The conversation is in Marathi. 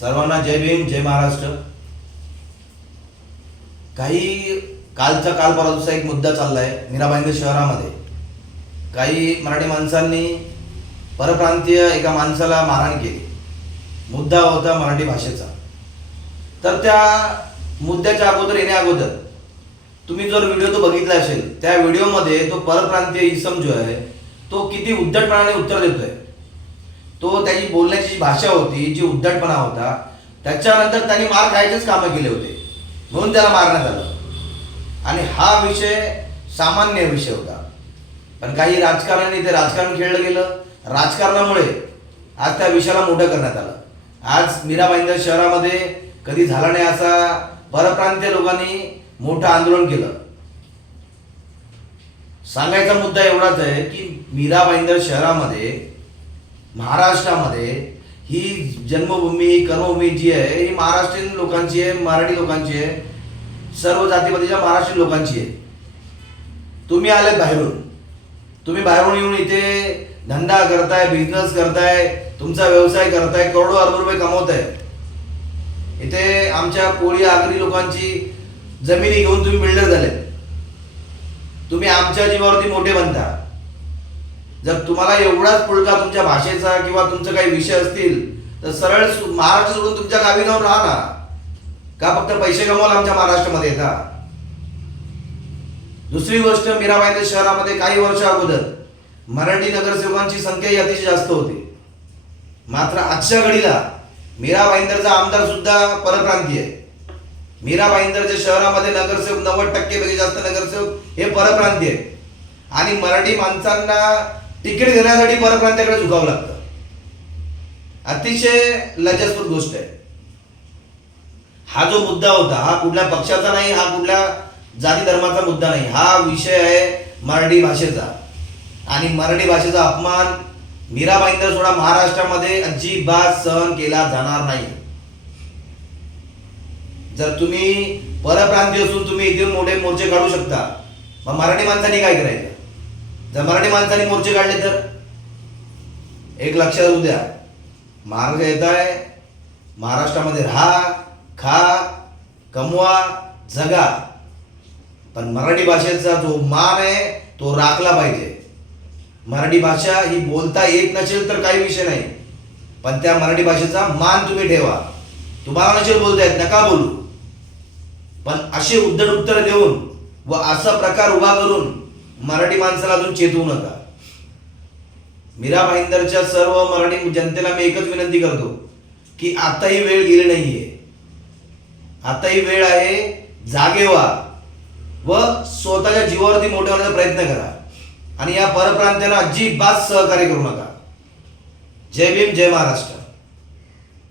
सर्वांना जय भीम जय महाराष्ट्र. काही कालचा काल परवाचा एक मुद्दा चाललाय मीराबाईंद शहरामध्ये. काही मराठी माणसांनी परप्रांतीय एका माणसाला मारहाण केली. मुद्दा होता मराठी भाषेचा. तर त्या मुद्द्याच्या अगोदर येण्या अगोदर तुम्ही जर व्हिडिओ तो बघितला असेल त्या व्हिडिओमध्ये तो परप्रांतीय इसम जो आहे तो किती उद्धटपणाने उत्तर देतोय. तो त्याची बोलण्याची जी भाषा होती जी उद्धटपणा होता त्याच्यानंतर त्यांनी मार खायचेच कामं केले होते. म्हणून त्याला मारण्यात आलं. आणि हा विषय सामान्य विषय होता. पण काही राजकारणाने ते राजकारण खेळलं गेलं. राजकारणामुळे आज त्या विषयाला मोठं करण्यात आलं. आज मीराबाईंदर शहरामध्ये कधी झाला नाही असा परप्रांतीय लोकांनी मोठं आंदोलन केलं. सांगायचा मुद्दा एवढाच आहे की मीराबाईंदर शहरामध्ये महाराष्ट्रामध्ये ही जन्मभूमी कर्मभूमी जी आहे ही महाराष्ट्रीयन लोकांची आहे मराठी लोकांची आहे सर्व जातीपतीच्या महाराष्ट्रीयन लोकांची आहे. तुम्ही आले बाहेरून. तुम्ही बाहेरून येऊन इथे धंदा करताय बिझनेस करताय तुमचा व्यवसाय करताय करोडो अरब रुपये कमवताय इथे आमच्या कोळी आगरी लोकांची जमिनी घेऊन तुम्ही बिल्डर झाले तुम्ही आमच्या जीवावरती मोठे बनता. जर तुम्हाला एवढाच पुळका तुमच्या भाषेचा किंवा तुमचं काही विषय असतील तर सरळ सु- महाराष्ट्र सोडून तुमच्या गावी जाऊन राहा ना. का फक्त पैसे कमवायला आमच्या महाराष्ट्रामध्ये येता? दुसरी गोष्ट मीराबाईंच्या शहरामध्ये काही वर्ष अगोदर मराठी नगरसेवकांची संख्याही अतिशय जास्त होती. मात्र आजच्या घडीला मीरा भाईंदरचा आमदार सुद्धा परप्रांतीय आहे. मीरा भाईंदरच्या शहरामध्ये नगरसेवक नव्वद टक्केपेक्षा जास्त नगरसेवक हे परप्रांतीय आहेत. आणि मराठी माणसांना तिकीट घेण्यासाठी परप्रांत्याकडे झुकावं लागतं. अतिशय लज्जास्पद गोष्ट आहे. हा जो मुद्दा होता हा कुठल्या पक्षाचा नाही हा कुठल्या जाती धर्माचा मुद्दा नाही हा विषय आहे मराठी भाषेचा. आणि मराठी भाषेचा अपमान मीराबाईंदर सोडा महाराष्ट्रामध्ये अजिबात सहन केला जाणार नाही. जर तुम्ही परप्रांतीय असून तुम्ही इथे मोठे मोर्चे काढू शकता मग मराठी माणसांनी काय करायचं? जर मराठी माणसांनी मोर्चे काढले तर? एक लक्षात येऊ द्या. महाराज येत आहे महाराष्ट्रामध्ये राहा खा कमवा जगा. पण मराठी भाषेचा जो मान आहे तो राखला पाहिजे. मराठी भाषा ही बोलता येत नसेल तर काही विषय नाही. पण त्या मराठी भाषेचा मान तुम्ही ठेवा. तुम्हाला नसेल बोलता येत नका बोलू. पण असे उद्धट उत्तर देऊन व असा प्रकार उभा करून मराठी माणसाला अजून चेतवू नका. मीरा भाईंदरच्या सर्व मराठी जनतेला मी एकच विनंती करतो की आताही वेळ गेली नाहीये. आता ही वेळ आहे जागे व्हा व स्वतःच्या जीवावरती मोठे होण्याचा प्रयत्न करा. आणि या परप्रांत्याला अजिबात सहकार्य करू नका. जय भीम जय महाराष्ट्र.